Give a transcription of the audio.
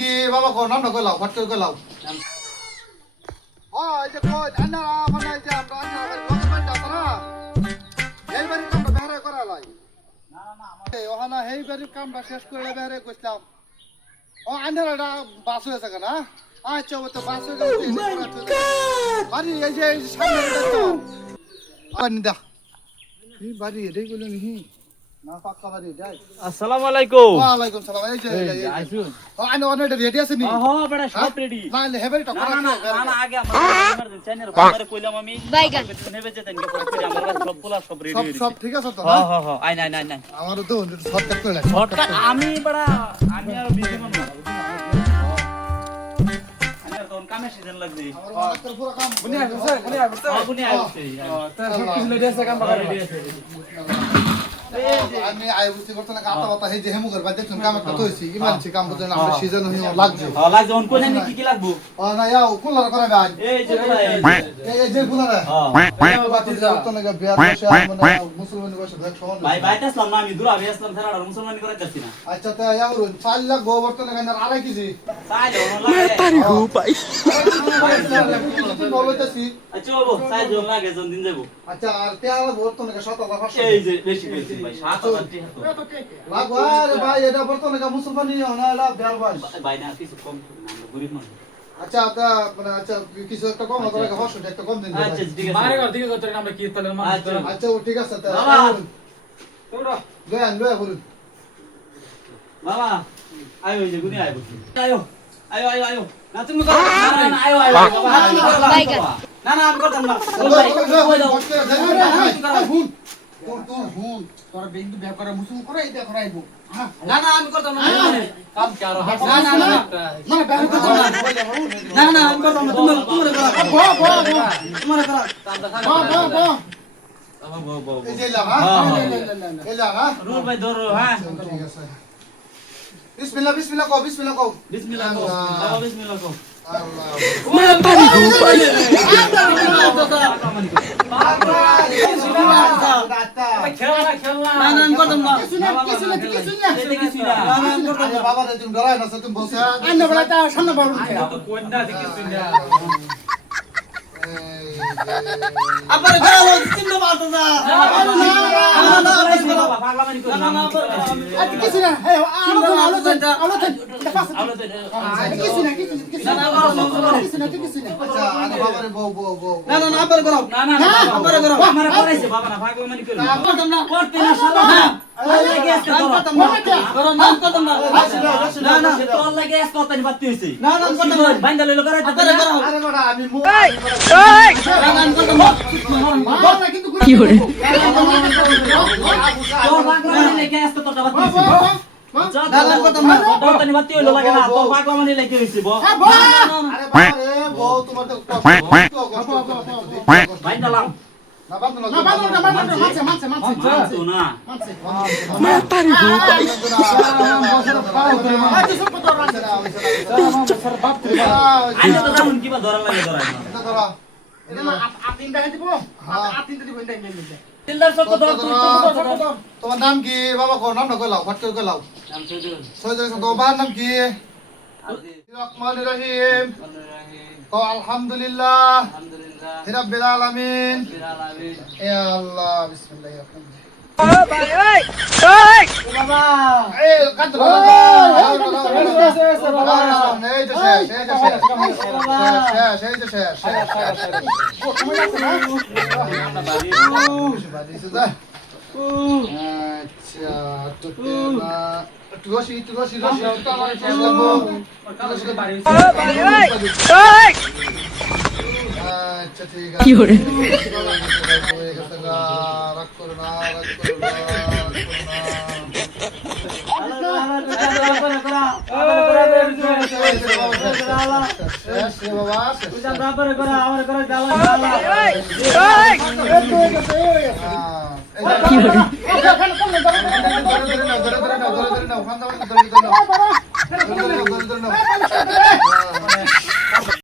কি বাবা কোন নাম কইলাও ফট করে কইলাও এই যে কই আন্না বানাই যে আমরা আন্না গভর্নমেন্ট আছে না এই বাড়ি কামটা বেরে করা লাই না না আমাদের ওখানে এই বাড়ি কামটা শেষ করে বেরে কইলাম ও আন্নাটা বাস হয়েছে কেন আচ্ছা ও তো বাস হয়ে গেছে বাড়ি এই যে সামনে দেখো আনি দা এই বাড়ি এটাই কইলো নি না পাক্কা বাড়ি যাই আসসালামু আলাইকুম ওয়া আলাইকুম সালাম এই যে আইছুন ও আইনো অনেক রেডি আছে নি হ্যাঁ বড় সব রেডি না হেভারি টকরা না আগে আমার ইমার্জেন্সি এর পরে কইলাম আমি বাইগান নেবে যেতেন কে পরে আমার কাছে সব পোলা সব রেডি সব ঠিক আছে তো হ্যাঁ আই আমার তো শর্টকাট করে শর্টটা আমি আর বিজি মন না আমি আর কোন কামে সিজন লাগবে আমার তো পুরো কাম বুনি আইছে তার সব কিছু রেডি আছে কাম রেডি আছে আমি আই বুঝতে করতে না কাটা বাতা এই যে হেমুগর বাদ দেখুন কাম একটা কইছি ইমানছি কাম বুঝেন আমরা সিজন হইও লাগছে হ্যাঁ লাগছে কোন কোন কি লাগবো ও না ইয়াও কুলার করে ভাই এই যে এই যে কুলার হ্যাঁ বাতি করতে না বিয়া বসে আমরা মুসলমান বসে দেখ সমান ভাই আসলাম না আমি দূর আমি আসলাম তারা আর মুসলমানি করে যাচ্ছি না আচ্ছা তা ইয়াও 4 লাখ গোবর তো না আড়াই কেজি সাইজ লাগে তারি গো ভাই বলতেছি আচ্ছা বাবু সাইজ লাগে জন দিন যাবো আচ্ছা আর তেল বর্তমানে 7,500 এই যে বেশি বেশি ভাই 7,000 লাগবার ভাই এটা বর্তমানে মুসলমানি না এটা বিয়ার বয়স ভাই না কিছু কম আমরা গরিব মানুষ আচ্ছা তা মানে আচ্ছা কিছু একটা কম হবে লাগে হসুট একটা কম দিন আচ্ছা ঠিক আছে মারে ঘর থেকে কত আমরা কি তাহলে মানুষ আচ্ছা ও ঠিক আছে তা বাবা। তোমরা লয় বলুন বাবা আয়ো এই যে গুনি আয়ো আয়ো না তুমি করো না আয়ো বাবা বাইগান না আমি করতাম না হুন তোরা বেঙ্গু বিয়া করে মুসলিম করে এটা করাইবো না আমি করতাম না কাম কি আর হাত না বিয়া করতে না আমি করতাম না তুমি করো এই যে লাগা এই লাগা রুল ভাই ধরো হ্যাঁ ঠিক আছে বিসমিল্লাহ কও বিসমিল্লাহ কও বাবা বিসমিল্লাহ কও আল্লাহ খেলনা না আমি করতাম না বাবা রে তুমি ডরাই না তুমি বসে তো কোনটা দেখি শুনলা আবার গাও চিন্ন মারতো না বাবা পাগলামানি করো না কিছু না হে আলো আচ্ছা আরে বাবা রে বউ না আবার করো না আবার করো আমার করাইছে বাবা না পাগলামানি করো করতাম না করতে না শালা না লাগে আজকে করো না করতাম না না তোর লাগে আজকে করতে বাতি হইছে না করতাম না বাইন্দা লইলো করে আরে বড় আমি কি হরে তোর পাগলামানি লাগে আজকে তোরটা বাতি হইছে দাদা করতাম না তোরটা নি বাতি হইলো লাগে না তোর পাগলামানি লাগে হইছে বউ আরে বাবা রে বউ তোমার তো বাইন্দা লাও না বাদ না মানছো না আইনে তো জানুন কিবা ধরা লাগে ধরাই তিলদার চক্ক ধর তোমার নাম কি বাবা কোন নাম কইলাও ফট করে কইলাও নাম সৈদুল সৈয়দ তোমার নাম কি রহমানির রহিম কও আলহামদুলিল্লাহ আলহামদুলিল্লাহ রাব্বিল আলামিন বিল আলামিন ইয়া আল্লাহ বিসমিল্লাহির রহমানির বাবা এই কাট দাও কি হরে রাগ করো না কি হরে ধরে নাও